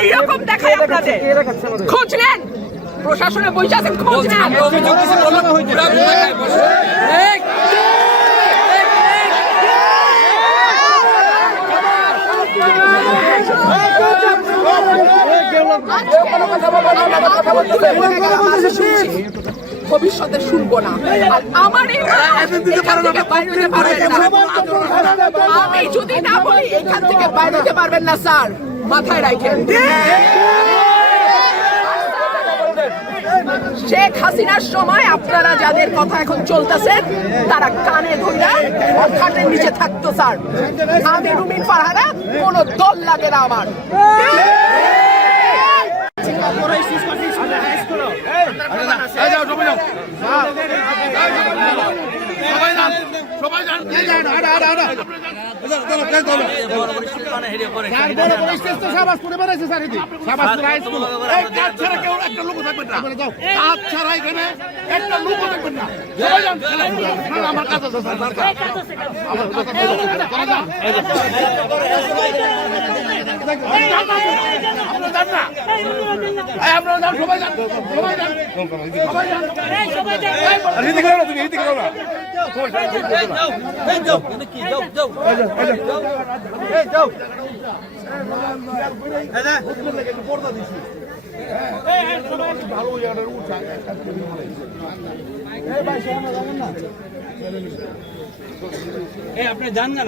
এইরকম দেখায় আপনাদের খোঁজ নেন প্রশাসনে বসে আছেন খোঁজ নেন ভবিষ্যতে শুনবো না আর আমার আমি যদি না বলি এখান থেকে বাইরে যেতে পারবেন না স্যার মাথায় রাখেন শেখ হাসিনার সময় আপনারা যাদের কথা এখন চলতেছেন তারা কানে ধইরা খাটের নিচে থাকতো স্যার আমি রুমিন ফারহানা কোনো দল লাগে না আমার আপনি জান না